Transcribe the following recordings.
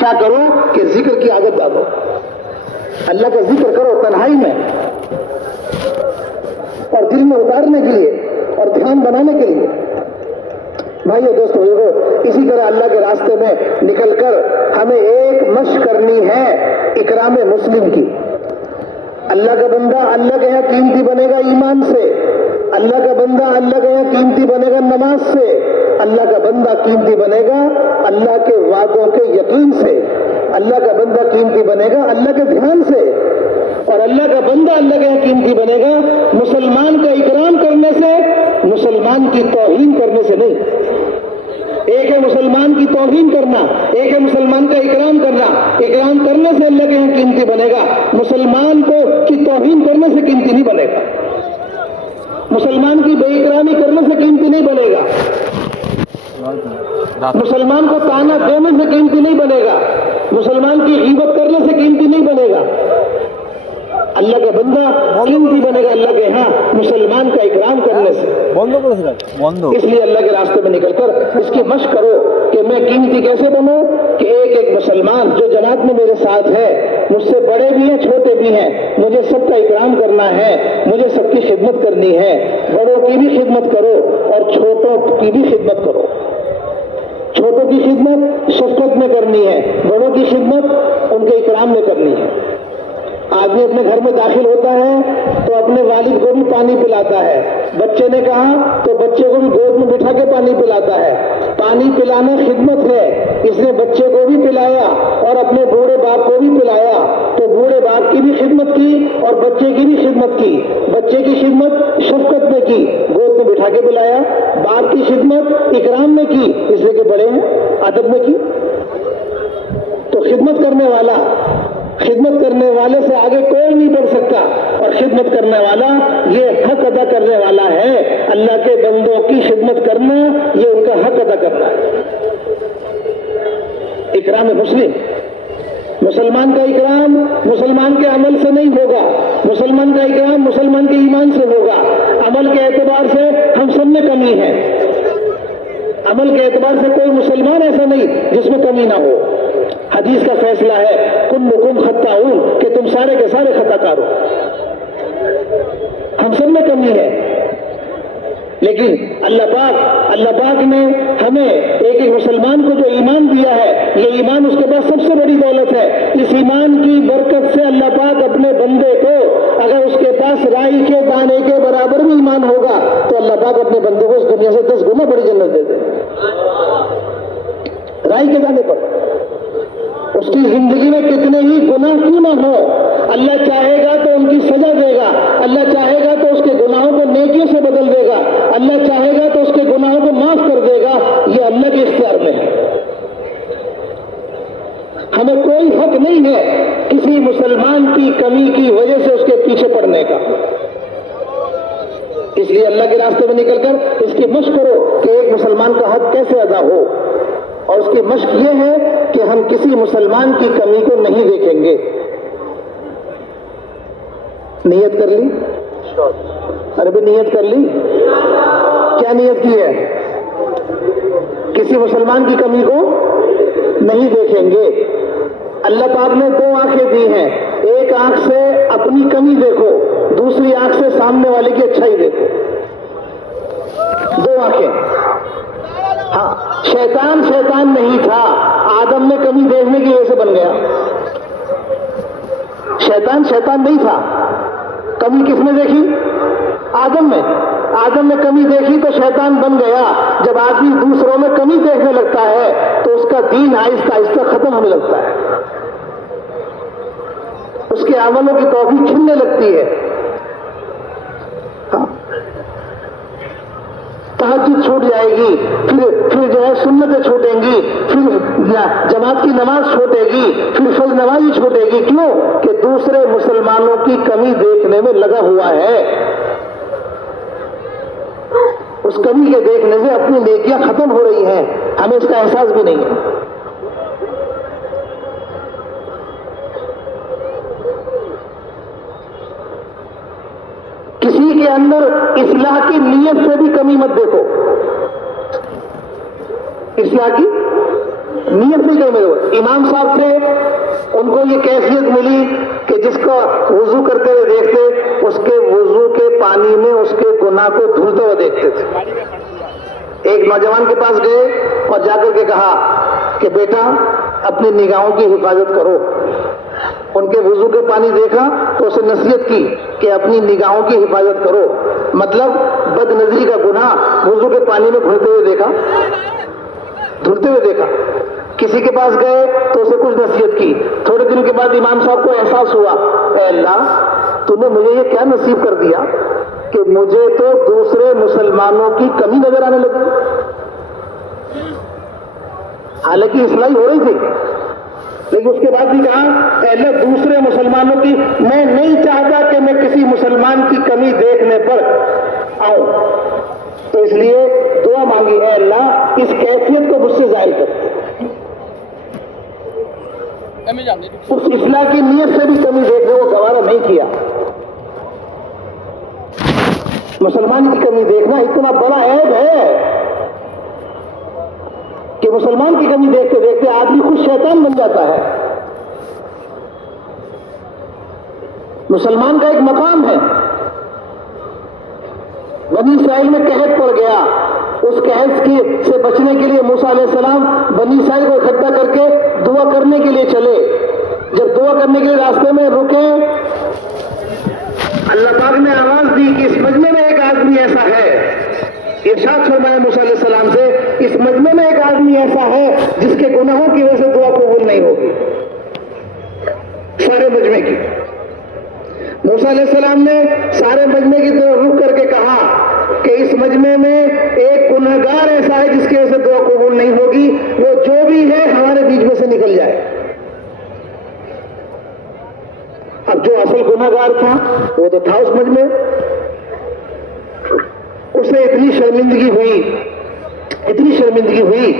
کیا کرو کہ ذکر کی عادت ڈالو، اللہ کا ذکر کرو تنہائی میں اور دل میں اتارنے کے لیے اور دھیان بنانے کے لیے۔ بھائیو دوستو، اسی طرح اللہ کے راستے میں نکل کر ہمیں ایک مشق کرنی ہے اکرام مسلم کی۔ اللہ کا بندہ اللہ کے یہاں قیمتی بنے گا ایمان سے، اللہ کا بندہ اللہ کے یہاں قیمتی بنے گا نماز سے، اللہ کا بندہ قیمتی بنے گا اللہ کے وعدوں کے یقین سے، اللہ کا بندہ قیمتی بنے گا اللہ کے دھیان سے، اور اللہ کا بندہ اللہ کے یہاں قیمتی بنے گا مسلمان کا اکرام کرنے سے، مسلمان کی توہین کرنے سے نہیں۔ ایک ہے مسلمان کی توہین کرنا، ایک ہے مسلمان کا اکرام کرنا۔ اکرام کرنے سے اللہ کے یہاں قیمتی بنے گا، مسلمان کو کی توہین کرنے سے قیمتی نہیں بنے گا، مسلمان کی بے اکرامی کرنے سے قیمتی نہیں بنے گا، مسلمان کو تانا دینے سے قیمتی نہیں بنے گا، مسلمان کی غیبت کرنے سے قیمتی نہیں بنے گا۔ اللہ کا بندہ قیمتی بنے گا اللہ کے ہاں مسلمان کا اکرام کرنے سے۔ اس لیے اللہ کے راستے میں نکل کر اس کی مشق کرو کہ میں قیمتی کیسے بنوں، کہ ایک ایک مسلمان جو جماعت میں میرے ساتھ ہے، مجھ سے بڑے بھی ہیں چھوٹے بھی ہیں، مجھے سب کا اکرام کرنا ہے، مجھے سب کی خدمت کرنی ہے، بڑوں کی بھی خدمت کرو اور چھوٹوں کی بھی خدمت کرو۔ چھوٹوں کی خدمت شفقت میں کرنی ہے، بڑوں کی خدمت ان کے اکرام میں کرنی ہے۔ آدمی اپنے گھر میں داخل ہوتا ہے تو اپنے والد کو بھی پانی پلاتا ہے، بچے نے کہا تو بچے کو بھی گود میں بٹھا کے پانی پلاتا ہے۔ پانی پلانا خدمت ہے، اس نے بچے کو بھی پلایا اور اپنے بوڑھے باپ کو بھی پلایا، تو بوڑھے باپ کی بھی خدمت کی اور بچے کی بھی خدمت کی۔ بچے کی خدمت شفقت میں کی، گود میں بٹھا کے پلایا، باپ کی خدمت اکرام میں کی، اس لیے کہ بڑے ہیں ادب میں کی۔ تو خدمت کرنے والے سے آگے کوئی نہیں بڑھ سکتا، اور خدمت کرنے والا یہ حق ادا کرنے والا ہے، اللہ کے بندوں کی خدمت کرنا یہ ان کا حق ادا کرنا ہے۔ اکرام مسلم، مسلمان کا اکرام مسلمان کے عمل سے نہیں ہوگا، مسلمان کا اکرام مسلمان کے ایمان سے ہوگا۔ عمل کے اعتبار سے ہم سب میں کمی ہے، عمل کے اعتبار سے کوئی مسلمان ایسا نہیں جس میں کمی نہ ہو۔ حدیث کا فیصلہ ہے کلکم خطاؤن، کہ تم سارے کے سارے خطا کار ہو، ہم سب میں کمی ہے، لیکن اللہ پاک نے ہمیں ایک مسلمان کو جو ایمان دیا ہے، یہ ایمان اس کے پاس سب سے بڑی دولت ہے۔ اس ایمان کی برکت سے اللہ پاک اپنے بندے کو، اگر اس کے پاس رائی کے دانے کے برابر بھی ایمان ہوگا تو اللہ پاک اپنے بندے کو اس دنیا سے 10 گنا بڑی جنت دے دے۔ رائی کے دانے پر اس کی زندگی میں کتنے ہی گناہ کیوں نہ ہو، اللہ چاہے گا تو ان کی سزا دے گا، اللہ چاہے گا تو اس کے گناہوں کو نیکیوں سے بدل دے گا، اللہ چاہے گا تو اس کے گناہوں کو معاف کر دے گا، یہ اللہ کے اختیار میں ہے۔ ہمیں کوئی حق نہیں ہے کسی مسلمان کی کمی کی وجہ سے اس کے پیچھے پڑنے کا۔ اس لیے اللہ کے راستے میں نکل کر اس کی مشق کرو کہ ایک مسلمان کا حق کیسے ادا ہو، اور اس کی مشق یہ ہے کہ ہم کسی مسلمان کی کمی کو نہیں دیکھیں گے۔ نیت کر لی؟ عربی نیت کر لی؟ کیا نیت کی ہے؟ کسی مسلمان کی کمی کو نہیں دیکھیں گے۔ اللہ پاک نے 2 آنکھیں دی ہیں، ایک آنکھ سے اپنی کمی دیکھو، دوسری آنکھ سے سامنے والے کی اچھائی دیکھو۔ 2 آنکھیں۔ ہاں، شیطان نہیں تھا، آدم نے کمی دیکھنے کی وجہ سے بن گیا۔ شیطان نہیں تھا، کمی کس نے دیکھی؟ آدم نے کمی دیکھی تو شیطان بن گیا۔ جب آدمی دوسروں میں کمی دیکھنے لگتا ہے تو اس کا دین آہستہ آہستہ ختم ہونے لگتا ہے، اس کے عملوں کی توفیق چھننے لگتی ہے۔ تہجد چھوٹ جائے گی، پھر جو ہے سنتیں چھوٹیں گی، پھر جماعت کی نماز چھوٹے گی، پھر فرض نمازی چھوٹے گی۔ کیوں؟ کہ دوسرے مسلمانوں کی کمی دیکھنے میں لگا ہوا ہے۔ اس کمی کے دیکھنے سے اپنی نیکیاں ختم ہو رہی ہیں، ہمیں اس کا احساس بھی نہیں ہے۔ کسی کے اندر اصلاح کی نیت سے بھی کمی مت دیکھو، اصلاح کی نیت نہیں کہیں میرے امام صاحب تھے, ان کو یہ کیفیت ملی کہ جس کا وضو کرتے ہوئے دیکھتے اس کے وضو کے پانی میں اس کے گناہ کو دھلتے ہوئے دیکھتے تھے. ایک نوجوان کے پاس گئے اور جا کر کے کہا کہ بیٹا اپنی نگاہوں کی حفاظت کرو. ان کے وضو کے پانی دیکھا تو اسے نصیحت کی کہ اپنی نگاہوں کی حفاظت کرو. مطلب بد نظری کا گناہ وضو کے پانی میں دھلتے ہوئے دیکھا. کسی کے پاس گئے تو اسے کچھ نصیحت کی. تھوڑے دن کے بعد امام صاحب کو احساس ہوا, اے اللہ تو نے مجھے یہ کیا نصیب کر دیا کہ مجھے تو دوسرے مسلمانوں کی کمی نظر آنے لگی. حالانکہ اصلاح ہو رہی تھی, لیکن اس کے بعد بھی کہا اے اللہ دوسرے مسلمانوں کی, میں نہیں چاہتا کہ میں کسی مسلمان کی کمی دیکھنے پر آؤں. تو اس لیے دعا مانگی, اے اللہ اس کیفیت کو مجھ سے ظاہر کر. اس اصلاح کی نیت سے بھی کمی دیکھنے کو گوارا نہیں کیا. مسلمان کی کمی دیکھنا اتنا بڑا عیب ہے کہ مسلمان کی کمی دیکھتے دیکھتے آدمی خود شیطان بن جاتا ہے. مسلمان کا ایک مقام ہے. بنی اسرائیل میں قحط پڑ گیا, اس قحط سے بچنے کے لیے موسیٰ علیہ السلام بنی اسرائیل کو اکٹھا کر کے دعا کرنے کے لیے چلے. جب دعا کرنے کے لیے راستے میں رکے, اللہ پاک نے آواز دی کہ اس مجمع میں ایک آدمی ایسا ہے. ارشاد فرمایا موسیٰ علیہ السلام سے, اس مجمع میں ایک آدمی ایسا ہے جس کے گناہوں کی وجہ سے دعا قبول نہیں ہوگی. سارے مجمع کی. موسیٰ علیہ السلام نے سارے مجمع کی طرف رخ کر کے کہا کہ اس مجمع میں ایک گنہگار ایسا ہے جس کی وجہ سے دعا قبول نہیں ہوگی, وہ جو بھی ہے ہمارے بیچ میں سے نکل جائے. اب جو اصل گنہگار تھا وہ تو تھا اس مجمع, اسے اتنی شرمندگی ہوئی,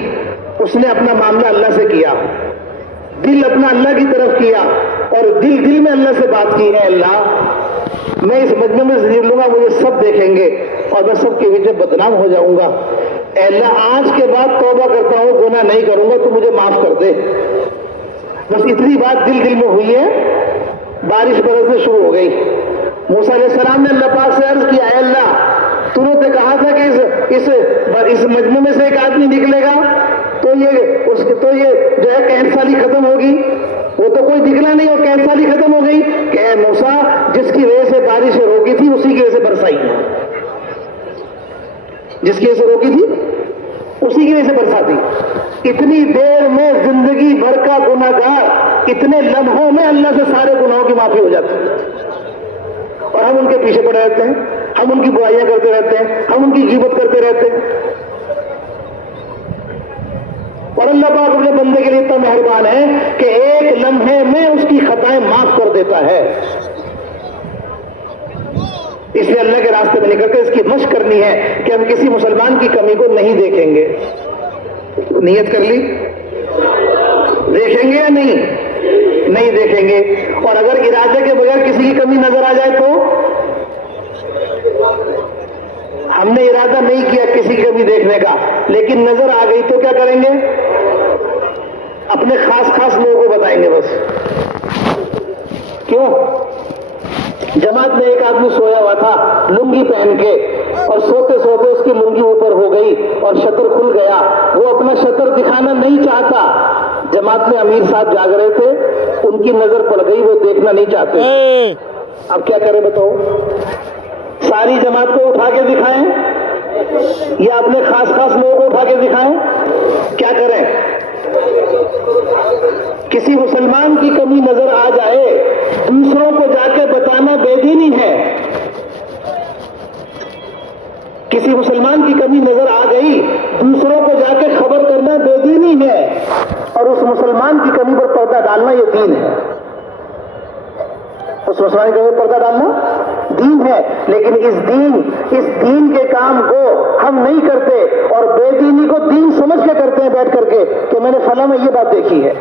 اس نے اپنا معاملہ اللہ سے کیا, دل اپنا اللہ کی طرف کیا اور دل میں اللہ سے بات کی, اے اللہ میں اس مجمع میں ضرور لوں گا, مجھے سب دیکھیں گے اور میں سب کے بیچ میں بدنام ہو جاؤں گا. اے اللہ آج کے بعد توبہ کرتا ہوں, گناہ نہیں کروں گا, تو مجھے معاف کر دے. بس اتنی بات دل میں ہوئی ہے, بارش برسنے شروع ہو گئی. موسیٰ علیہ السلام نے اللہ پاک سے عرض کیا, اے اللہ تو نے تو کہا تھا کہ اس مجمع میں سے ایک آدمی نکلے گا تو یہ جو ہے قحط سالی ختم ہوگی. وہ تو کوئی نکلا نہیں اور قحط سالی ختم ہو گئی. کہ اے موسیٰ جس کی وجہ سے بارشیں روکی تھی اسی کی وجہ سے برسائی, جس کی وجہ سے روکی تھی اسی کی وجہ سے برساتی. اتنی دیر میں زندگی بھر کا گناہگار اتنے لمحوں میں اللہ سے سارے گناہوں کی معافی ہو جاتی ہے, اور ہم ان کے پیچھے پڑے رہتے ہیں, ہم ان کی برائیاں کرتے رہتے ہیں, ہم ان کی غیبت کرتے رہتے ہیں. اور اللہ پاک اپنے بندے کے لیے اتنا مہربان ہے کہ ایک لمحے میں اس کی خطائیں معاف کر دیتا ہے. اس لیے اللہ کے راستے میں نکل کر اس کی مشق کرنی ہے کہ ہم کسی مسلمان کی کمی کو نہیں دیکھیں گے. نیت کر لی, دیکھیں گے یا نہیں دیکھیں گے. اور اگر ارادے کے بغیر کسی کی کمی نظر آ جائے تو ہم نے ارادہ نہیں کیا کسی کی کمی دیکھنے کا, لیکن نظر آ گئی تو کیا کریں گے؟ اپنے خاص لوگوں کو بتائیں گے بس. کیوں؟ جماعت میں ایک آدمی سویا ہوا تھا لنگی پہن کے, اور سوتے سوتے اس کی لنگی اوپر ہو گئی اور شطر کھل گیا. وہ اپنا شطر دکھانا نہیں چاہتا. جماعت میں امیر صاحب جاگ رہے تھے, ان کی نظر پڑ گئی, وہ دیکھنا نہیں چاہتے. اب کیا کریں بتاؤ؟ ساری جماعت کو اٹھا کے دکھائیں یا اپنے خاص لوگوں کو اٹھا کے دکھائیں؟ کیا کریں؟ کسی مسلمان کی کمی نظر آ جائے, دوسروں کو جا کے بتانا بے دینی ہے. کسی مسلمان کی کمی نظر آ گئی, دوسروں کو جا کے خبر کرنا بے دینی ہے, اور اس مسلمان کی کمی پر پردہ ڈالنا یہ دین ہے. اس مسلمان کی کمی پر پردہ ڈالنا دین ہے. لیکن اس دین کے کام کو ہم نہیں کرتے اور بے دینی کو دین سمجھ کے کرتے ہیں بیٹھ کر کے کہ میں نے فلاں میں یہ بات دیکھی ہے,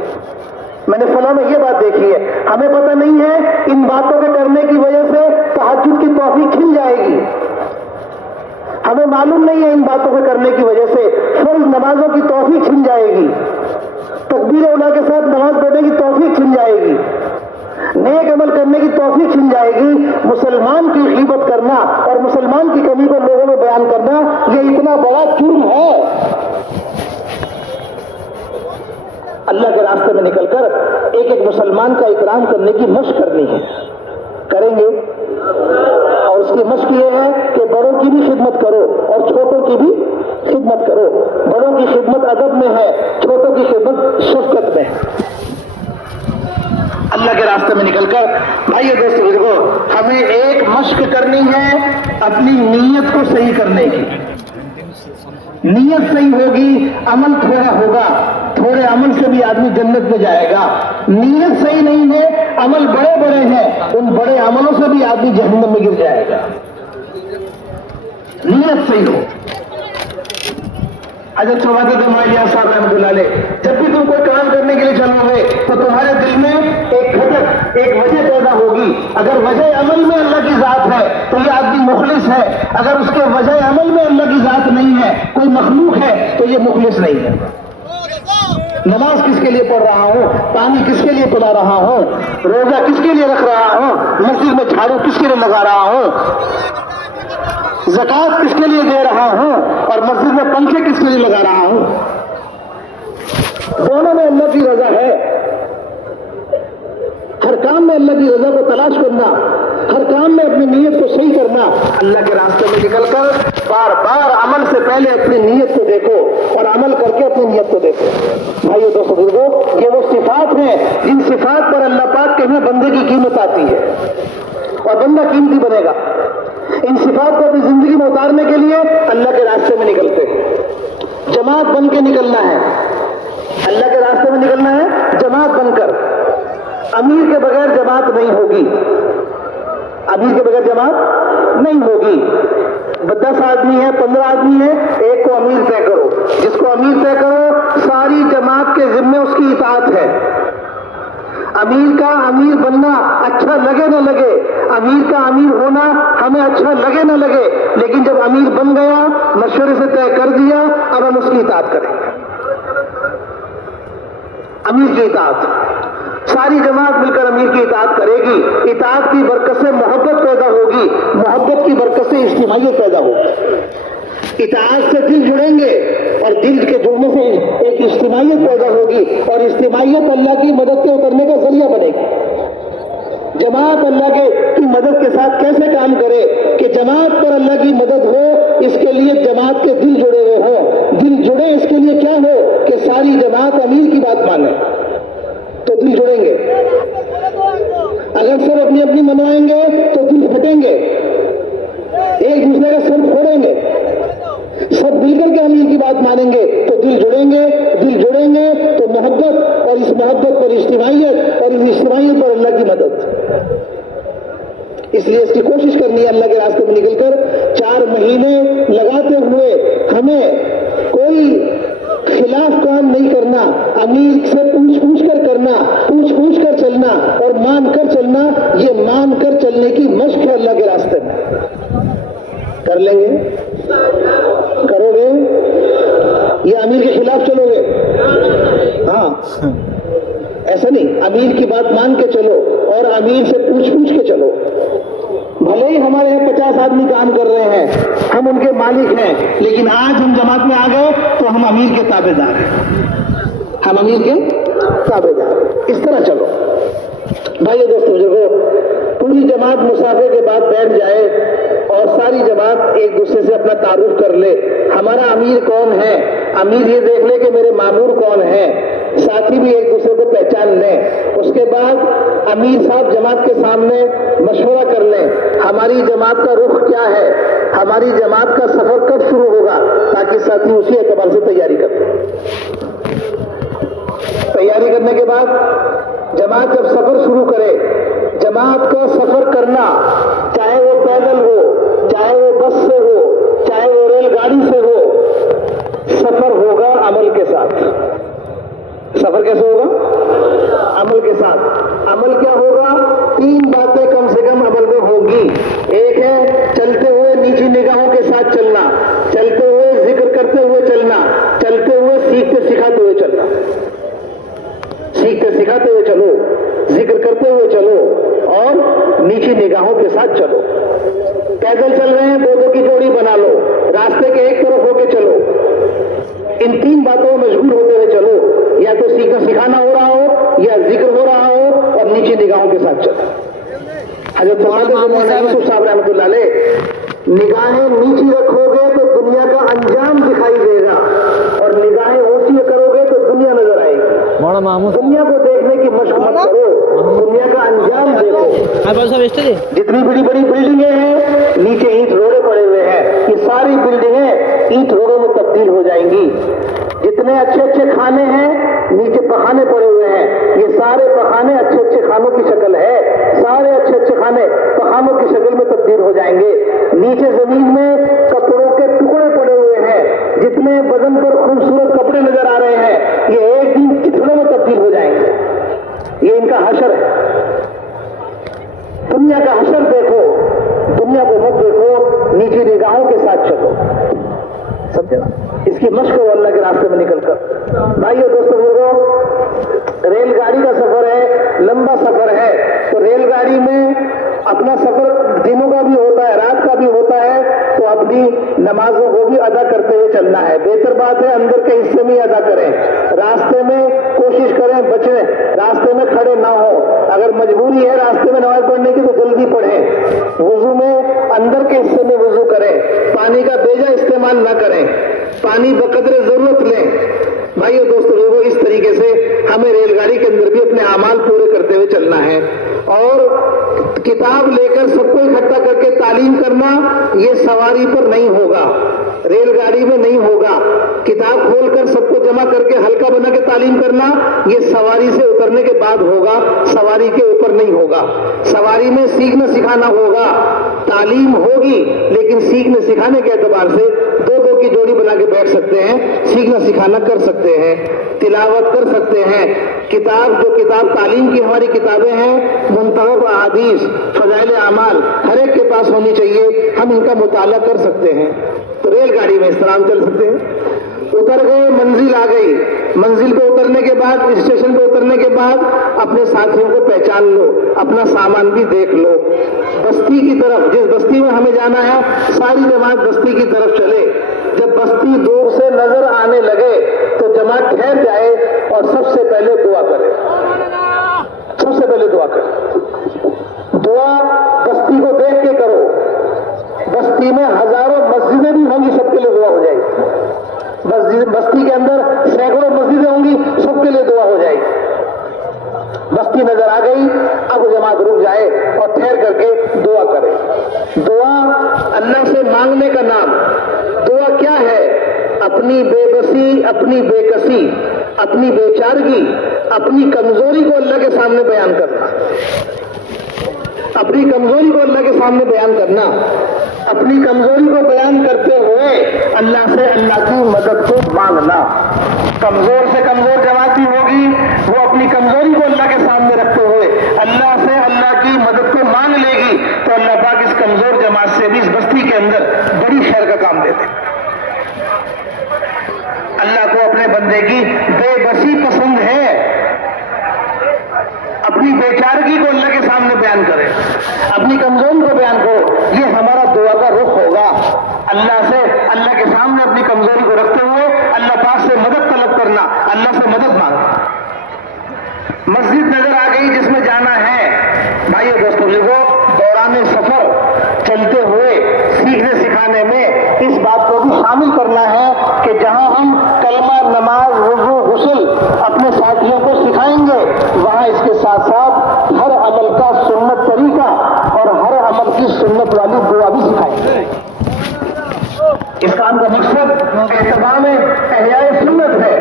میں نے فلاں میں یہ بات دیکھی ہے. ہمیں پتہ نہیں ہے ان باتوں کے کرنے کی وجہ سے تہجد کی توفیق کھل جائے گی. ہمیں معلوم نہیں ہے ان باتوں کے کرنے کی وجہ سے فرض نمازوں کی توفیق چھن جائے گی. تکبیر اولا کے ساتھ نماز پڑھنے کی توفیق چھن جائے گی، نیک عمل کرنے کی توفیق چھن جائے گی، مسلمان کی غیبت کرنا اور مسلمان کی کمی کو لوگوں میں بیان کرنا یہ اتنا بڑا جرم ہے۔ اللہ کے راستے میں نکل کر ایک ایک مسلمان کا اکرام کرنے کی مشق کرنی ہے، کریں گے؟ اور اس کی مشق یہ ہے کہ بڑوں کی بھی خدمت کرو اور چھوٹوں کی بھی خدمت کرو۔ بڑوں کی خدمت ادب میں ہے، چھوٹوں کی خدمت شفقت میں ہے۔ اللہ کے راستے میں نکل کر بھائیو دوستو بزرگو، ہمیں ایک مشق کرنی ہے اپنی نیت کو صحیح کرنے کی۔ نیت صحیح ہوگی، عمل تھوڑا ہوگا، تھوڑے عمل سے بھی آدمی جنت میں جائے گا۔ نیت صحیح نہیں ہے، عمل بڑے بڑے ہیں، ان بڑے عملوں سے بھی آدمی جہنم میں گر جائے گا۔ نیت صحیح ہو۔ حضرت صحابہ کے صاحب رحمۃ اللہ علیہ، جب بھی تم کوئی کام کرنے کے لیے چلو گے تو تمہارے دل میں ایک گھٹک، ایک وجہ پیدا ہوگی۔ اگر وجہ عمل میں اللہ کی ذات ہے تو یہ آدمی مخلص ہے، اگر اس کے وجہ عمل میں اللہ کی ذات نہیں ہے، کوئی مخلوق ہے، تو یہ مخلص نہیں ہے۔ نماز کس کے لیے پڑھ رہا ہوں، پانی کس کے لیے پلا رہا ہوں، روزہ کس کے لیے رکھ رہا ہوں، مسجد میں جھاڑو کس کے لیے لگا رہا ہوں، زکوٰۃ کس کے لیے دے رہا ہوں، اور مسجد میں پنکھے کس کے لیے لگا رہا ہوں۔ دونوں میں اللہ کی رضا ہے۔ ہر کام میں اللہ کی رضا کو تلاش کرنا، ہر کام میں اپنی نیت کو صحیح کرنا۔ اللہ کے راستے میں نکل کر بار بار عمل سے پہلے اپنی نیت کو دیکھو اور عمل کر کے اپنی نیت کو دیکھو۔ بھائیو دوستو بزرگو، یہ وہ صفات ہیں جن صفات پر اللہ پاک کے ہاں بندے کی قیمت آتی ہے اور بندہ قیمتی بنے گا۔ ان صفات کو اپنی زندگی میں اتارنے کے لیے اللہ کے راستے میں نکلتے ہیں، جماعت بن کے نکلنا ہے۔ اللہ کے راستے میں نکلنا ہے جماعت بن کر۔ امیر کے بغیر جماعت نہیں ہوگی، امیر کے بغیر جماعت نہیں ہوگی۔ 10 آدمی ہے، 15 آدمی ہے، ایک کو امیر طے کرو۔ جس کو امیر طے کرو، ساری جماعت کے ذمے اس کی اطاعت ہے۔ امیر کا امیر بننا اچھا لگے نہ لگے، امیر کا امیر ہونا ہمیں اچھا لگے نہ لگے، لیکن جب امیر بن گیا، مشورے سے طے کر دیا، اب ہم اس کی اطاعت کریں گے۔ امیر کی اطاعت، ساری جماعت مل کر امیر کی اطاعت کرے گی۔ اطاعت کی برکت سے محبت پیدا ہوگی، محبت کی برکت سے اجتماعیت پیدا ہوگی۔ اطاعت سے دل جڑیں گے اور دل کے جڑنے سے ایک اجتماعیت پیدا ہوگی، اور اجتماعیت اللہ کی مدد کے اترنے کا ذریعہ بنے گی۔ جماعت اللہ کی مدد کے ساتھ کیسے کام کرے کہ جماعت پر اللہ کی مدد ہو، اس کے لیے جماعت کے دل جڑے ہوئے ہوں۔ دل جڑے اس کے لیے کیا ہو کہ ساری جماعت امیر کی بات مانے، تو دل جڑیں گے۔ اگر سب اپنی اپنی منوائیں گے تو دل پھٹیں گے، ایک دوسرے کا سر پھوڑیں گے۔ سب مل کر کے امیر کی بات مانیں گے تو دل جڑیں گے، دل جڑیں گے تو محبت، اور اس محبت پر اجتماعیت، اور اس اجتماعیت پر اللہ کی مدد۔ اس لیے اس کی کوشش کرنی ہے اللہ کے راستے میں نکل کر 4 مہینے لگاتے ہوئے ہمیں کوئی خلاف کام نہیں کرنا، امیر سے پوچھ کر کرنا، پوچھ کر چلنا اور مان کر چلنا۔ یہ مان کر چلنے کی مشق ہے اللہ کے راستے میں۔ کر لیں گے؟ کرو گے یا امیر کے خلاف چلو گے؟ ہاں، ایسا نہیں، امیر کی بات مان کے چلو اور امیر سے پوچھ کے چلو۔ بھلے ہی ہمارے یہاں 50 آدمی کام کر رہے ہیں، ہم ان کے مالک ہیں، لیکن آج ہم جماعت میں آ گئے تو ہم امیر کے تابع دار ہیں، ہم امیر کے تابع دار۔ اس طرح چلو۔ بھائی دوستو بزرگو، پوری جماعت مسافے کے بعد بیٹھ جائے اور ساری جماعت ایک دوسرے سے اپنا تعارف کر لے، ہمارا امیر کون ہے، امیر یہ دیکھ لے کہ میرے مامور کون ہے، ساتھی بھی ایک دوسرے کو پہچان لیں۔ اس کے بعد امیر صاحب جماعت کے سامنے مشورہ کر لیں، ہماری جماعت کا رخ کیا ہے، ہماری جماعت کا سفر کب شروع ہوگا، تاکہ ساتھی اسی اعتبار سے تیاری کر لیں۔ تیاری کرنے کے بعد جماعت جب سفر شروع کرے، جماعت کا سفر کرنا، چاہے وہ پیدل ہو، چاہے وہ بس سے ہو، چاہے وہ ریل گاڑی سے ہو، سفر ہوگا عمل کے ساتھ۔ سفر کیسے ہوگا؟ عمل کے ساتھ۔ عمل کیا ہوگا؟ 3 باتیں کم سے کم عمل میں ہوگی۔ ایک ہے چلتے ہوئے نیچی نگاہوں کے ساتھ چلنا، چلتے ہوئے ذکر کرتے ہوئے چلنا، چلتے ہوئے سیکھتے سکھاتے ہوئے چلنا۔ ذکر سکھاتے ہوئے چلو, ذکر کرتے ہوئے چلو اور نیچی نگاہوں کے ساتھ چلو. پیدل چل رہے ہیں, دو کی جوڑی بنا لو, راستے کے ایک طرف ہو کے چلو. ان 3 باتوں میں مشغول ہوتے ہوئے چلو, یا تو سکھانا ہو رہا ہو یا ذکر ہو رہا ہو اور نیچی نگاہوں کے ساتھ چلو. حضرت مولانا یوسف صاحب رحمۃ اللہ علیہ, نگاہیں نیچی رکھو گے تو دنیا کا انجام دکھائی دے گا, اور نگاہیں اونچی کرو گے تو دنیا نظر آئے گی. دنیا کو دیکھنے کی مشق مت کرو, دنیا کا انجام دیکھو. جتنی بڑی بڑی بلڈنگیں ہیں نیچے اینٹ روڑے پڑے ہوئے ہیں, یہ ساری بلڈنگیں اینٹ روڑوں میں تبدیل ہو جائیں گی. جتنے اچھے اچھے کھانے ہیں نیچے پخانے پڑے ہوئے ہیں, یہ سارے پخانے اچھے اچھے کھانوں کی شکل ہے, سارے اچھے اچھے کھانے پخانوں کی شکل میں تبدیل ہو جائیں گے. نیچے زمین میں کپڑوں کے ٹکڑے پڑے ہوئے ہیں, جتنے بدن پر خوبصورت کپڑے نظر آ رہے ہیں یہ ایک دن کتنوں میں تبدیل ہو جائیں گے. یہ ان کا حشر ہے. دنیا کا حشر دیکھو, دنیا کو مت دیکھو, نیچی نگاہوں کے ساتھ چلو. سمجھے نا, اس کی مشق ہو اللہ کے راستے میں نکل کر. بھائیو دوستو بزرگو, ریل گاڑی کا سفر ہے, لمبا سفر ہے, تو ریل گاڑی میں اپنا سفر دنوں کا بھی ہوتا ہے, رات کا بھی ہوتا ہے, تو اپنی نمازوں کو بھی ادا کرتے ہوئے چلنا ہے. بہتر بات ہے اندر کے حصے میں ادا کریں, راستے میں کوشش کریں بچیں, راستے میں کھڑے نہ ہو. اگر مجبوری ہے راستے میں نماز پڑھنے کی تو جلدی پڑھیں. وضو میں اندر کے حصے میں وضو کریں, پانی کا بیجا استعمال نہ کریں, پانی بقدر ضرورت لیں. بھائیو دوستو لوگوں, اس طریقے سے ہمیں ریل گاڑی کے اندر بھی اپنے اعمال پورے کرتے ہوئے چلنا ہے. اور کتاب لے کر سب کو اکٹھا کر کے تعلیم کرنا یہ سواری پر نہیں ہوگا, ریل گاڑی میں نہیں ہوگا. کتاب کھول کر سب کو جمع کر کے ہلکا بنا کے تعلیم کرنا یہ سواری سے اترنے کے بعد ہوگا, سواری کے اوپر نہیں ہوگا. سواری میں سیکھنا سکھانا ہوگا, تعلیم ہوگی, لیکن سیکھنے سکھانے کے اعتبار سے دو کی جوڑی بنا کے بیٹھ سکتے ہیں, سیکھنا سکھانا کر سکتے ہیں, تلاوت کر سکتے ہیں. کتاب جو کتاب تعلیم کی ہماری کتابیں ہیں, منتخب احادیث, فضائل اعمال ہر ایک کے پاس ہونی چاہیے, ہم ان کا مطالعہ کر سکتے ہیں. تو ریل گاڑی میں اس طرح ہم چل سکتے ہیں. اتر گئے, منزل آ گئی, منزل پہ اترنے کے بعد, اسٹیشن پہ اترنے کے بعد اپنے ساتھیوں کو پہچان لو, اپنا سامان بھی دیکھ لو. بستی کی طرف, جس بستی میں ہمیں جانا ہے ساری جماعت بستی کی طرف چلے. جب بستی دور سے نظر آنے لگے تو جماعت ٹھہر جائے اور سب سے پہلے دعا کرے. سب سے پہلے دعا کرے. دعا بستی کو دیکھ کے کرو. بستی میں ہزاروں مسجدیں بھی ہوں گی, سب کے لیے دعا ہو جائے گی. بستی کے اندر سینکڑوں مسجدیں ہوں گی, سب کے لیے دعا ہو جائے گی. بستی نظر آ گئی, اب جماعت رک جائے اور ٹھہر کر کے دعا کرے. دعا اللہ سے مانگنے کا نام. دعا کیا ہے؟ اپنی بے بسی, اپنی بے کسی, اپنی بے چارگی, اپنی کمزوری کو اللہ کے سامنے بیان کرنا. اپنی کمزوری کو اللہ کے سامنے بیان کرنا. اپنی کمزوری کو بیان کرتے ہوئے اللہ سے اللہ کی مدد کو مانگنا. کمزور سے کمزور جماعتی ہوگی, وہ اپنی کمزوری کو اللہ کے سامنے رکھتے ہوئے اللہ سے اللہ کی مدد کو مانگ لے گی, تو اللہ پاک اس کمزور جماعت سے بھی اس بستی کے اندر بڑی خیر کا کام دیتے. اللہ کو اپنے بندے کی بے بسی پسند ہے. اپنی بے چارگی کو اللہ کے سامنے بیان کرے, اپنی کمزوری کو بیان کرو. یہ ہمارا دعا کا رخ ہوگا. اللہ سے اللہ کے سامنے اپنی کمزوری کو رکھتے ہوئے اللہ پاک سے مدد طلب کرنا, اللہ سے مدد مانگنا. مسجد نظر آ گئی جس میں جانا ہے. بھائیو دوستو لوگوں, دوران سفر چلتے ہوئے سیکھنے سکھانے میں اس بات کو بھی شامل کرنا ہے کہ جہاں ہم کلمہ, نماز, وضو, غسل اپنے ساتھیوں کو سکھائیں گے, وہاں اس کے ساتھ ساتھ ہر عمل کا سنت طریقہ اور ہر عمل کی سنت والی دعا بھی سکھائیں گے. اس کام کا مقصد اہتمام احیاء سنت ہے.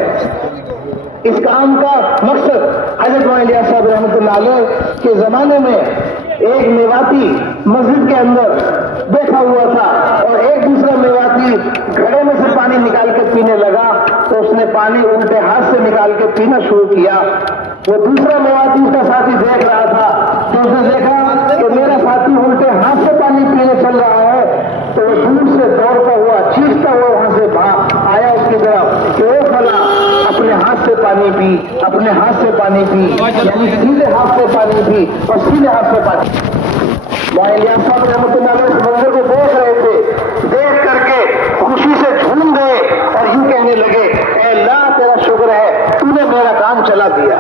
اس کام کا مقصد حضرت مولانا صاحب رحمۃ اللہ علیہ کے زمانے میں ایک میواتی مسجد کے اندر بیٹھا ہوا تھا اور ایک دوسرا میواتی گھڑے میں سے پانی نکال کے پینے لگا, تو اس نے پانی الٹے ہاتھ سے نکال کے پینا شروع کیا. وہ دوسرا میواتی اس کا ساتھی دیکھ رہا تھا, تو اس نے دیکھا کہ میرا ساتھی الٹے ہاتھ سے پانی پینے چل رہا ہے, تو وہ دور سے دوڑتا ہوا چیختا ہوا وہاں سے آیا اس کی طرف کہ وہ فلاں اپنے ہاتھ سے پانی پی, اپنے ہاتھ سے پانی پی، یعنی سیدھے ہاتھ سے پانی پی اور سیدھے ہاتھ سے پانی۔ مولانا الیاس صاحب رحمۃ اللہ علیہ اس منظر کو دیکھ رہے تھے، دیکھ کر کے خوشی سے جھوم گئے اور یوں کہنے لگے، اے اللہ تیرا شکر ہے، تو نے میرا کام چلا دیا،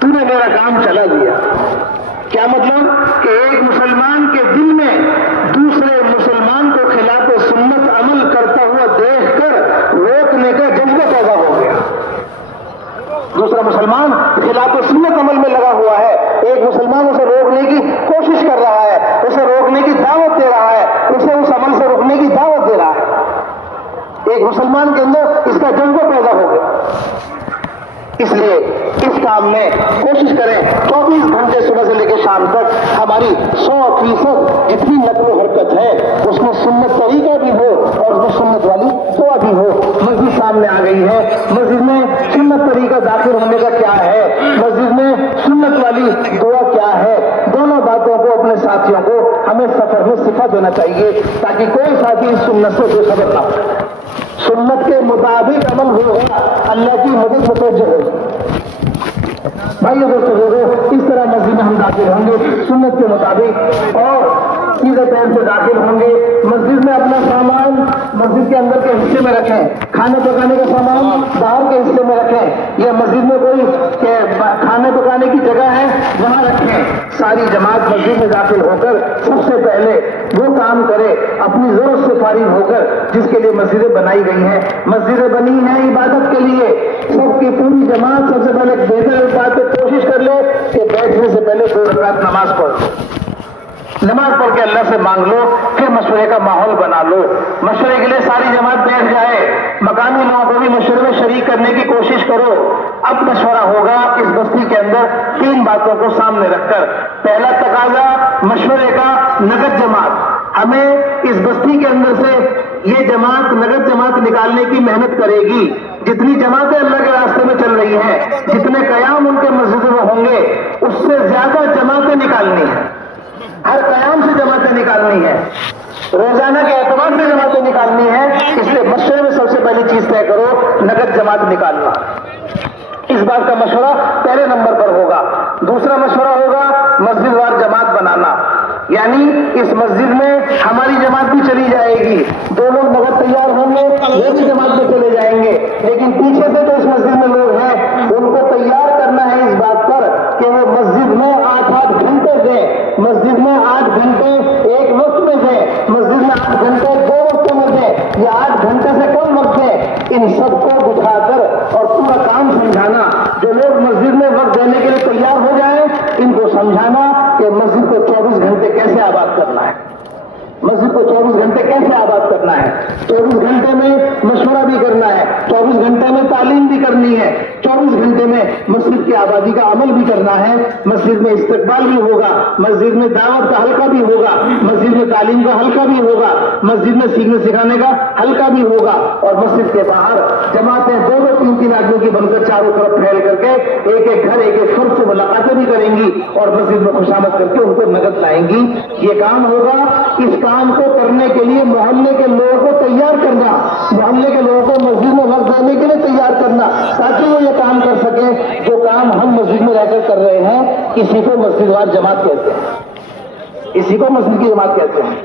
تو نے میرا کام چلا دیا۔ کیا مطلب کہ ایک مسلمان کے دل میں دوسرے مسلمان کو خلاف سنت عمل کرتا ہوا دیکھ کر روکنے کا جذبہ پیدا ہو گیا۔ دوسرا مسلمان خلاف سنت عمل میں لگا ہوا ہے، ایک مسلمان اسے روکنے کی کوشش کر رہا ہے، اسے روکنے کی دعوت دے رہا ہے، اسے اس عمل سے روکنے کی دعوت دے رہا ہے، ایک مسلمان کے اندر اس کا جذبہ پیدا ہو گیا۔ اس لیے اس کام میں کوشش کریں 24 گھنٹے صبح سے لے کے شام تک ہماری 100% جتنی نقل و حرکت ہے اس میں سنت طریقہ بھی ہو اور اس میں سنت والی دعا بھی ہو۔ مسجد سامنے آ گئی ہے، مسجد میں سنت طریقہ داخل ہونے کا کیا ہے، مسجد میں سنت والی دعا کیا ہے، دونوں باتوں کو اپنے ساتھیوں کو ہمیں سفر میں سکھا دینا چاہیے تاکہ کوئی ساتھی اس سنت سے بے خبر نہ ہو۔ سنت کے مطابق عمل ہوگا، اللہ کی مدد متوجہ ہوگی۔ بھائیو دوستو، اس طرح مسجد میں ہم داخل ہوں گے سنت کے مطابق اور سیدھے پیر سے داخل ہوں گے۔ مسجد میں اپنا سامان مسجد کے اندر کے حصے میں رکھیں، کھانے پکانے کا سامان باہر کے حصے میں رکھیں، یا مسجد میں کوئی کھانے پکانے کی جگہ ہے وہاں رکھیں۔ ساری جماعت مسجد میں داخل ہو کر سب سے پہلے وہ کام کرے اپنی ضرورت سے فارغ ہو کر جس کے لیے مسجدیں بنائی گئی ہیں۔ مسجدیں بنی ہیں عبادت کے لیے، سب کی پوری جماعت سب سے پہلے بہتر بات پہ کوشش کر لے کہ بیٹھنے سے پہلے 2 رکعت نماز پڑھ لو، نماز پڑھ کے اللہ سے مانگ لو، پھر مشورے کا ماحول بنا لو۔ مشورے کے لیے ساری جماعت بیٹھ جائے، مقامی لوگوں کو بھی مشورے میں شریک کرنے کی کوشش کرو۔ اب مشورہ ہوگا اس بستی کے اندر 3 باتوں کو سامنے رکھ کر۔ پہلا تقاضا مشورے کا نقد جماعت، ہمیں اس بستی کے اندر سے یہ جماعت نقد جماعت نکالنے کی محنت کرے گی۔ جتنی جماعتیں اللہ کے راستے میں چل رہی ہیں، جتنے قیام ان کے مسجدوں میں ہوں گے، اس سے زیادہ جماعتیں نکالنی ہیں، ہر قیام سے جماعتیں نکالنی ہے، روزانہ کے اعتبار سے جماعتیں نکالنی ہے۔ اس لیے مشورے میں سب سے پہلی چیز طے کرو نقد جماعت نکالنا۔ اس بات کا مشورہ پہلے نمبر پر ہوگا۔ دوسرا مشورہ ہوگا مسجد وار جماعت بنانا، یعنی اس مسجد میں ہماری جماعت بھی چلی جائے گی، 2 لوگ نقد تیار ہوں گے وہ بھی جماعت میں چلے جائیں گے، لیکن پیچھے سے تو اس مسجد میں لوگ ہیں، ان کو تیار کرنا ہے اس بات پر کہ وہ مسجد میں 8 گھنٹے دیں، مسجد میں 8 گھنٹے ایک وقت میں دیں، مسجد میں 8 گھنٹے 2 وقتوں میں دیں، یا 8 گھنٹے سے کم وقت دیں۔ ان سب کو بٹھا کر اور پورا کام سمجھانا، جو لوگ مسجد میں وقت دینے کے لیے تیار ہو جائیں ان کو سمجھانا کہ مسجد کو 24 گھنٹے کیسے آباد کرنا ہے، مسجد کو 24 گھنٹے کیسے آباد کرنا ہے۔ 24 گھنٹے میں مشورہ بھی کرنا ہے، 24 گھنٹے میں تعلیم بھی کرنی ہے، 24 گھنٹے میں مسجد کی آبادی کا عمل بھی کرنا ہے۔ مسجد میں استقبال بھی ہوگا، مسجد میں دعوت کا حلقہ بھی ہوگا، مسجد میں تعلیم کا حلقہ بھی ہوگا، مسجد میں سیکھنے سکھانے کا حلقہ بھی ہوگا، اور مسجد کے باہر جماعتیں 2-2 3-3 آدمیوں کی بن کر چاروں طرف پھیل کر کے ایک ایک گھر ایک ایک فرد سے ملاقاتیں بھی کریں گی اور مسجد میں خوشامد کر کے ان کو نقد لائیں گی۔ یہ کام ہوگا۔ اس کام کو کرنے کے لیے محلے کے لوگوں کو تیار کرنا، محلے کے لوگوں کو مسجد میں وقت دینے کے لیے تیار کرنا تاکہ وہ یہ کام کر سکیں جو کام ہم مسجد میں رہ کر کر رہے ہیں۔ اسی کو مسجد وار جماعت کہتے ہیں، اسی کو مسجد کی جماعت کہتے ہیں۔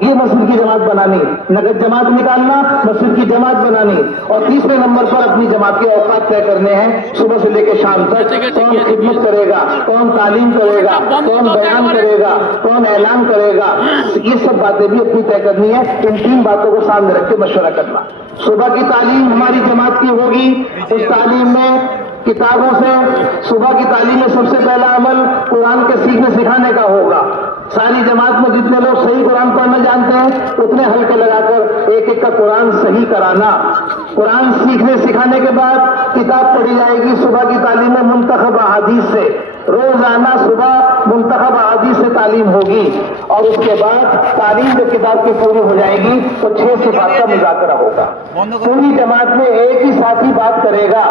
یہ مسجد کی جماعت بنانی، نقد جماعت نکالنا، مسجد کی جماعت بنانی، اور تیسرے نمبر پر اپنی جماعت کے اوقات طے کرنے ہیں صبح سے لے کے شام تک۔ کون خدمت کرے گا، کون تعلیم کرے گا، کون بیان کرے گا، کون اعلان کرے گا، یہ سب باتیں بھی اپنی طے کرنی ہے۔ ان 3 باتوں کو سامنے رکھ کے مشورہ کرنا۔ صبح کی تعلیم ہماری جماعت کی ہوگی، اس تعلیم میں کتابوں سے صبح کی تعلیم میں سب سے پہلا عمل قرآن کے سیکھنے سکھانے کا ہوگا۔ ساری جماعت میں جتنے لوگ صحیح قرآن پڑھنا جانتے ہیں اتنے حلقے لگا کر ایک ایک کا قرآن صحیح کرانا۔ قرآن سیکھنے سکھانے کے بعد کتاب پڑھی جائے گی صبح کی تعلیم میں منتخب احادیث سے، روزانہ صبح منتخب احادیث سے تعلیم ہوگی، اور اس کے بعد تعلیم جب کتاب کی پوری ہو جائے گی تو 6 صفات کا مذاکرہ ہوگا۔ پوری جماعت میں ایک ہی ساتھی بات کرے گا،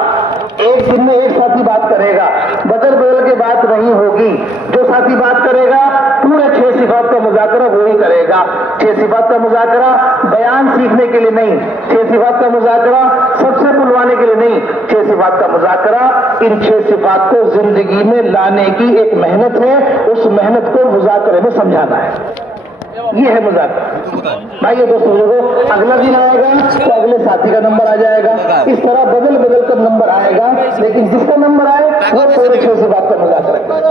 ایک دن میں ایک ساتھی بات کرے گا، بدل بدل کے بات نہیں ہوگی۔ جو ساتھی بات کرے گا پورے 6 صفات کا مذاکرہ وہی کرے گا۔ 6 صفات کا مذاکرہ بیان سیکھنے کے لیے نہیں، 6 صفات کا مذاکرہ سب سے بلوانے کے لیے نہیں، 6 6 صفات کا مذاکرہ ان 6 صفات کو زندگی میں لانے کی ایک محنت ہے، اس محنت کو مذاکرے میں سمجھانا ہے، یہ ہے مذاکرہ۔ بھائی دوستوں لوگوں، اگلا دن آئے گا تو اگلے ساتھی کا نمبر آ جائے گا، اس طرح بدل بدل کر نمبر آئے گا، لیکن جس کا نمبر آئے وہ پورے 6 صفات کا مذاکرہ کرے۔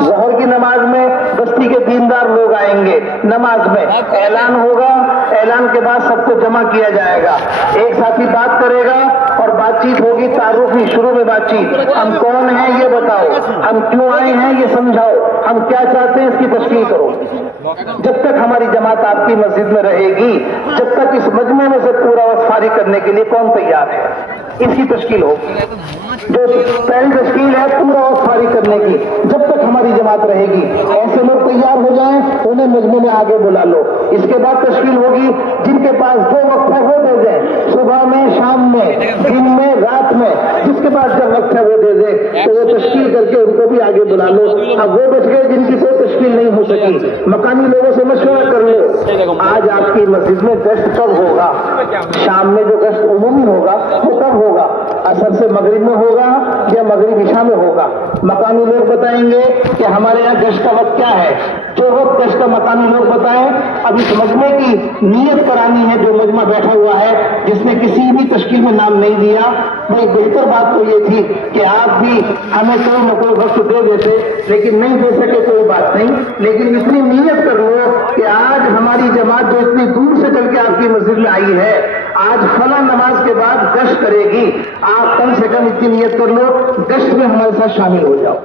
ظہر کی نماز میں بستی کے دیندار لوگ آئیں گے، نماز میں اعلان ہوگا، اعلان کے بعد سب کو جمع کیا جائے گا، ایک ساتھی بات کرے گا اور بات چیت ہوگی، تعارفی، شروع میں بات چیت، ہم کون ہیں یہ بتاؤ، ہم کیوں آئے ہیں یہ سمجھاؤ، ہم کیا چاہتے ہیں اس کی تشکیل کرو۔ جب تک ہماری جماعت آپ کی مسجد میں رہے گی، جب تک اس مجمع میں سے پورا وقت فارغ کرنے کے لیے کون تیار ہے، اس کی تشکیل ہوگی۔ جو پہلی تشکیل ہے پورا وقت فارغ کرنے کی، جب تک ہماری جماعت رہے گی، ایسے لوگ تیار ہو جائیں، انہیں مجمع میں آگے بلا لو۔ اس کے بعد تشکیل ہوگی، جن کے پاس جو وقت ہے وہ دے دیں، صبح میں، شام میں، دن میں، رات میں، جس کے پاس جب وقت ہے وہ دے دے، تو وہ تشکیل کر کے ان کو بھی آگے بلا لو۔ اب وہ بچ گئے جن کی کوئی تشکیل نہیں ہو سکی، مقامی لوگوں سے مشورہ کر لو، آج آپ کی مسجد میں گشت کب ہوگا، شام میں جو گشت عمومی ہوگا وہ کب ہوگا، عصر سے مغرب میں ہوگا یا مغرب عشاء میں ہوگا۔ مقامی لوگ بتائیں گے کہ ہمارے یہاں گشت کا وقت کیا ہے، جو وقت گشت کا مقامی لوگ بتائیں۔ اب اس مجمع کی نیت کرانی ہے، جو مجمع بیٹھا ہوا ہے جس نے کسی بھی تشکیل میں نام نہیں دیا، بھائی بہتر بات تو یہ تھی کہ آپ بھی ہمیں کوئی نہ کوئی وقت دے دیتے، لیکن نہیں دے سکے کوئی بات نہیں، لیکن اتنی نیت کر لو کہ آج ہماری جماعت جو اتنی دور سے چل کے آپ کی مسجد میں آئی ہے، آج فلاں نماز کے بعد گشت کرے گی، آپ کم سے کم اتنی نیت کر لو گشت میں ہمارے ساتھ شامل ہو جاؤ۔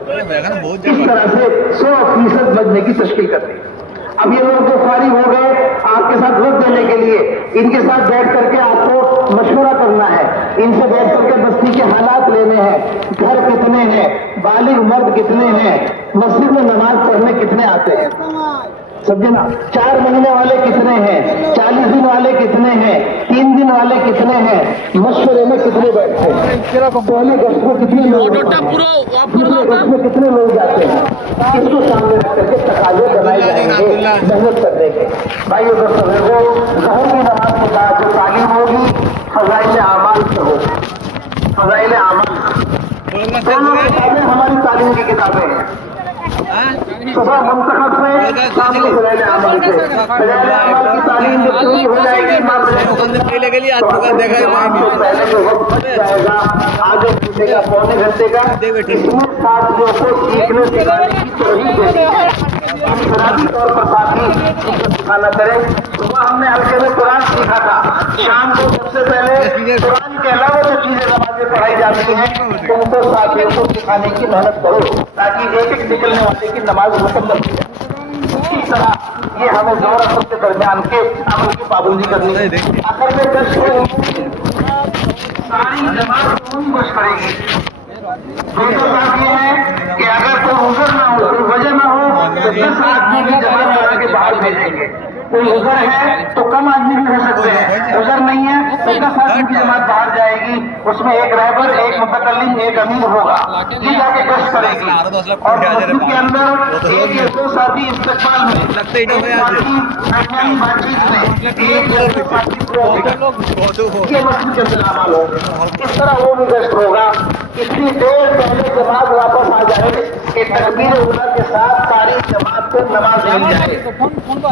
اس طرح سے 100% مجمع کی تشکیل کرتے ہیں۔ اب یہ لوگ جو فارغ ہو گئے آپ کے ساتھ وقت دینے کے لیے، ان کے ساتھ بیٹھ کر کے آپ کو مشورہ کرنا ہے، ان سے بیٹھ کر کے بستی کے حالات لینے ہیں، گھر کتنے ہیں، بالغ مرد کتنے ہیں، مسجد میں نماز پڑھنے کتنے آتے ہیں، سمجھے نا، 4 مہینے والے کتنے ہیں، 40 دن والے کتنے ہیں، 3 دن والے کتنے ہیں، مشورے میں کتنے بیٹھتے ہیں، پہلے گشت میں کتنے لوگ، دوسرے گشت میں کتنے لوگ جاتے ہیں، اس کو سامنے رکھ کر کے تقاضے بنائے جائیں گے محنت کرنے کے۔ بھائی دوستوں ظہر کی نماز کے بعد جو تعلیم ہوگی فضائل اعمال سے ہوگی، فضائل اعمال دونوں کتابیں ہماری تعلیم کی کتابیں ہیں، صبح منتخب سے شام کو فضائل اعمال سے، فضائل اعمال کی تعلیم جب پوری ہو جائے گی پہلے جو وقت بچ جائے گا آدھے گھنٹے کا، پونے گھنٹے کا، اس میں ساتھیوں کو سیکھنے سکھانے کی ترغیب دینی ہے، انفرادی طور پر ساتھی ان کو سکھانا کریں۔ صبح ہم نے ہلکے میں قرآن سیکھا تھا، شام کو سب سے پہلے قرآن کے علاوہ جو چیزیں نماز میں پڑھائی جاتی ہیں ان کو ساتھیوں کو سکھانے کی محنت کرو تاکہ ایک ایک نکلنے والے کی نماز مکمل ہو جائے۔ اس طرح یہ ہمیں زور اثر کے درمیان کے عمل کی پابندی کرنی ہے۔ اگر میں ساری جماعت عمومی گوش کرے گی، دوسرا بات یہ ہے کہ اگر کوئی عذر نہ ہو، کوئی وجہ نہ ہو تو 10 آدمی کی جماعت بنا کے باہر بھیجیں گے۔ کوئی عذر ہے تو کم آدمی بھی ہو سکتے ہیں، عذر نہیں ہے تو 10 آدمی کی جماعت باہر جائے گی، اس میں ایک رہبر، ایک متکلم، ایک امیر ہوگا، یہ جا کے گشت کرے گی، اور مسجد کے اندر ایک یا 2 ساتھی استقبال میں، ایک ساتھی درمیانی بات چیت میں، ایک یا 2 ساتھی یہ مسجد کے اندر عمل ہوگا۔ اس طرح وہ بھی گشت ہوگا، اتنی دیر پہلے جماعت واپس آ جائے کہ تکبیر اولیٰ کے ساتھ ساری جماعت کو نماز مل جائے،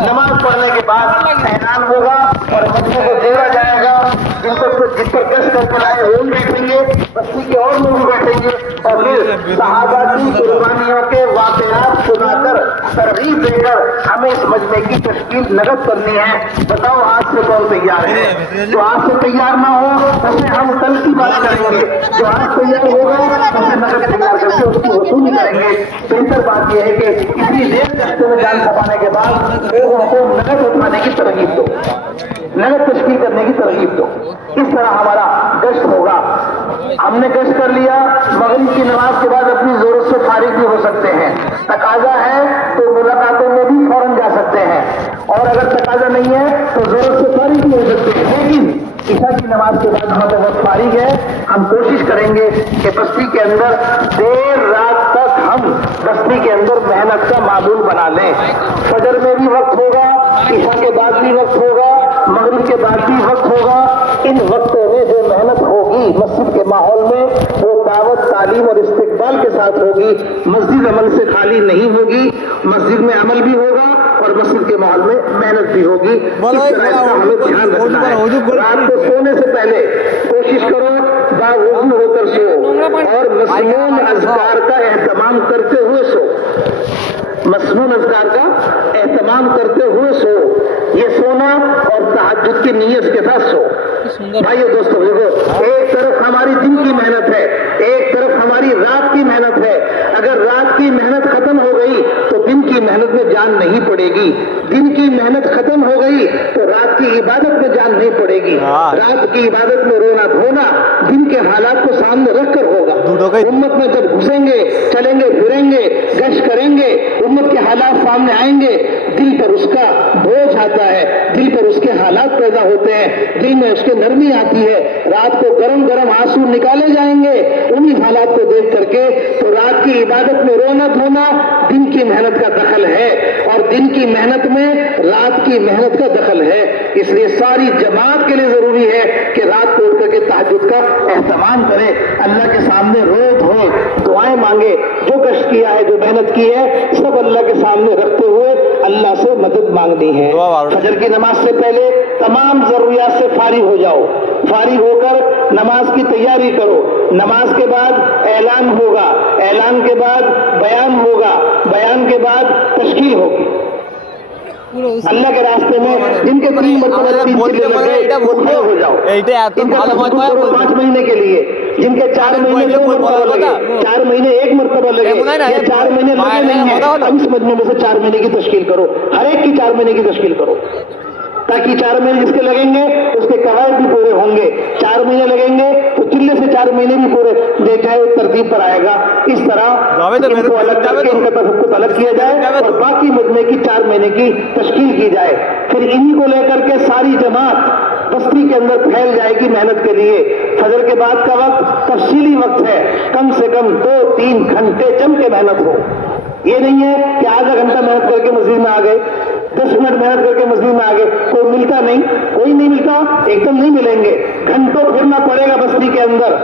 نماز پڑھنے کے بعد اعلان ہوگا اور بچوں کو دیا جائے گا، جن پر گشت کر کے لائے وہ بیٹھیں گے، بستی کے اور لوگ بیٹھیں گے، اور پھر صحابہ کی قربانیوں کے واقعات سنا کر ترغیب دے کر ہمیں اس مجمع کی تشکیل نقد کرنی ہے۔ بتاؤ آج سے کون تیار ہے؟ جو آج سے تیار نہ ہو اسے ہم کل کی بات کریں گے، جو آج تیار ہوگا اسے نقد تیار کر کے اس کی وصولی کریں گے۔ بہتر بات یہ ہے کہ اتنی دیر راستے میں جان کھپانے کے بعد لوگوں کو نقد اٹھانے کی ترغیب دو، نقد تشکیل کرنے کی ترغیب دو۔ اس طرح ہمارا گشت ہوگا۔ ہم نے گشت کر لیا، مغرب کی نماز کے بعد اپنی ضرورت سے فارغ بھی ہو سکتے ہیں، تقاضا ہے تو ملاقاتوں میں بھی فوراً جا سکتے ہیں، اور اگر تقاضا نہیں ہے تو ضرورت سے فارغ بھی ہو سکتے ہیں، لیکن عشاء کی نماز کے بعد ہمارا وقت فارغ ہے، ہم کوشش کریں گے کہ بستی کے اندر دیر رات تک ہم بستی کے اندر محنت کا معمول بنا لیں۔ فجر میں بھی وقت ہوگا، عشاء کے بعد بھی وقت ہوگا، مغرب کے بعد بھی وقت ہوگا، ان وقتوں میں جو محنت ہوگی مسجد کے ماحول میں وہ دعوت تعلیم اور استقبال کے ساتھ ہوگی. مسجد عمل سے خالی نہیں ہوگی, مسجد میں عمل بھی ہوگا اور مسجد کے ماحول میں محنت بھی ہوگی. اس طرح اس کا ہمیں دھیان رکھنا ہے. رات کو سونے سے پہلے کوشش کرو باوضو ہو کر سو اور مسنون اذکار کا اہتمام کرتے ہوئے سو. مسنون اذکار کا اہتمام کرتے ہوئے سو. یہ سونا اور تہجد کی نیت کے ساتھ سو. بھائیو دوستو دیکھو, ایک طرف ہماری دن کی محنت ہے, ایک طرف ہماری رات کی محنت ہے. اگر رات کی محنت ختم ہو گئی تو دن کی محنت میں جان نہیں پڑے گی. دن کی محنت ختم ہو گئی تو رات کی عبادت میں جان نہیں پڑے گی. رات کی عبادت میں رونا دھونا دن کے حالات کو سامنے رکھ کر ہوگا. امت میں جب گھسیں گے, چلیں گے, پھریں گے, گشت کریں گے, امت کے حالات سامنے آئیں گے, دل پر اس کا بوجھ آتا ہے, دل پر اس کے حالات پیدا ہوتے ہیں, دل میں اس کے نرمی آتی ہے. رات کو گرم گرم آنسو نکالے جائیں گے انہی حالات کو دیکھ کر کے. تو رات کی عبادت میں رونا دھونا دن کی محنت کا دخل ہے اور دن کی محنت میں رات کی محنت کا دخل ہے. اس لیے ساری جماعت کے لیے ضروری ہے کہ رات کو اٹھ کر کے تہجد کا اہتمام کرے, اللہ کے سامنے روئے دھوئے, دعائیں مانگے. جو کشت کیا ہے, جو محنت کی ہے, سب اللہ کے سامنے رکھتے ہوئے اللہ سے مدد مانگنی ہے. فجر کی نماز سے پہلے تمام ضروریات سے فارغ ہو جاؤ. فارغ ہو کر نماز کی تیاری کرو. نماز کے بعد اعلان ہوگا, اعلان کے بعد بیان ہوگا, بیان کے بعد تشکیل ہوگی. اللہ کے راستے میں جن کے 3 مرتبہ 3 چلے لگے وہ کھڑے ہو جاؤ. ان کا تصدق کرو 5 مہینے کے لیے. جن کے 4 مہینے 2 مرتبہ لگے, 4 مہینے 1 مرتبہ لگے, یا 4 مہینے لگے نہیں ہیں, اب اس مجمع میں سے 4 مہینے کی تشکیل کرو. ہر ایک کی 4 مہینے کی تشکیل کرو تاکہ 4 مہینے جس کے لگیں گے اس کے قواعد بھی پورے ہوں گے. 4 مہینے لگیں گے تو چلے سے 4 مہینے بھی پورے دے جائے, ترتیب پر آئے گا. اس طرح ان کو الگ کر کے ان کا تصدق الگ کیا جائے اور باقی مجمع کی 4 مہینے کی تشکیل کی جائے. پھر انہی کو لے کر کے ساری جماعت بستی کے اندر پھیل جائے گی محنت کے لیے. فجر کے بعد کا وقت تفصیلی وقت ہے, کم سے کم 2-3 گھنٹے جم کے محنت ہو. یہ نہیں ہے کہ آدھا گھنٹہ محنت کر کے مسجد میں آ گئے, 10 منٹ محنت کر کے مسجد میں آگے, کوئی ملتا نہیں, کوئی نہیں ملتا, ایک دم نہیں ملیں گے. گھنٹوں پھرنا پڑے گا بستی کے اندر,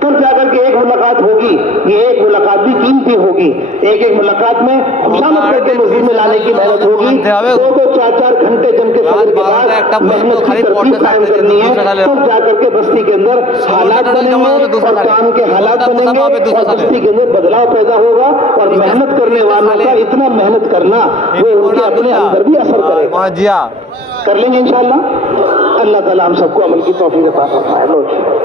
تب جا کر کے ایک ملاقات ہوگی. یہ ایک ملاقات بھی قیمتی ہوگی. ایک ایک ملاقات میں خوشامد کر کے مسجد میں لانے کی محنت ہوگی. 2-4 گھنٹے جم کے فجر کے بعد محنت کی ترتیب قائم کرنی ہے. تب جا کر کے بستی کے اندر حالات بنیں گے اور کام کے حالات بنیں گے اور بستی کے اندر بدلاؤ پیدا ہوگا. اور محنت کرنے والوں کا اتنا محنت کرنا وہ ان کے اپنے اندر بھی اثر کرے گا. کر لیں گے انشاءاللہ. اللہ تعالیٰ ہم سب کو عمل کی توفیق عطا فرمائے.